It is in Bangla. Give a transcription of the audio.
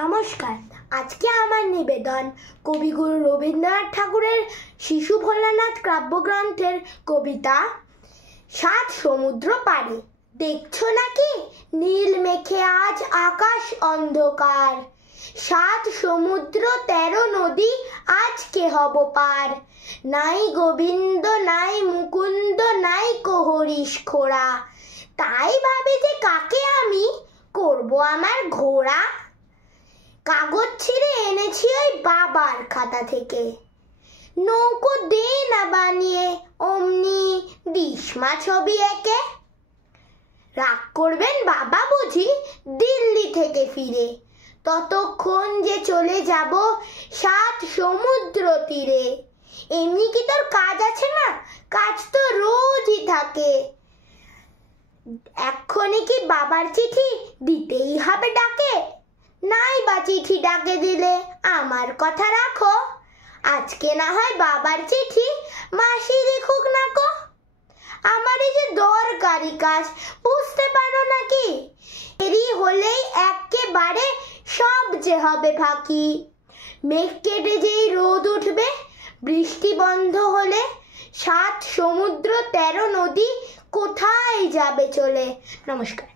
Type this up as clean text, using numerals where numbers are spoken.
নমস্কার। আজকে আমার নিবেদন কবিগুরু রবীন্দ্রনাথ ঠাকুরের শিশু ভোলানাথ কাব্যগ্রন্থের কবিতা সাত সমুদ্র পাড়ে। দেখছো নাকি নীল মেঘে আজ আকাশ অন্ধকার, সাত সমুদ্র 13 নদী আজকে হব পার। নাই গোবিন্দ নাই মুকুন্দ নাই হরিশ খোড়া, তাই ভাবে যে কাকে আমি করব আমার ঘোড়া। কাগজ ছিঁড়ে এনেছি ওই বাবার খাতা থেকে, নৌকো দে না বানিয়ে অমনি দিশমা ছবি এঁকে। রাগ করবেন বাবা বুঝি দিল্লি থেকে ফিরে, ততক্ষণ যে চলে যাব সাত সমুদ্র তীরে। এমনি কি তোর কাজ আছে না? কাজ তো রোজই থাকে। এক্ষণে কি বাবার চিঠি দিতেই হবে ডাকে? নাই বা চিঠি ডাকে দিলে আমার কথা রাখো, আজকে না হয় বাবার চিঠি মাসি লিখুক না কো। আমার এই যে দরকারি কাজ বুঝতে পারো নাকি? দেরি হলেই একেবারে সব যে হবে ফাঁকি। মেঘ কেটে যেই রোদ উঠবে, বৃষ্টি বন্ধ হলে সাত সমুদ্র 13 নদী কোথায় যাবে চলে। নমস্কার।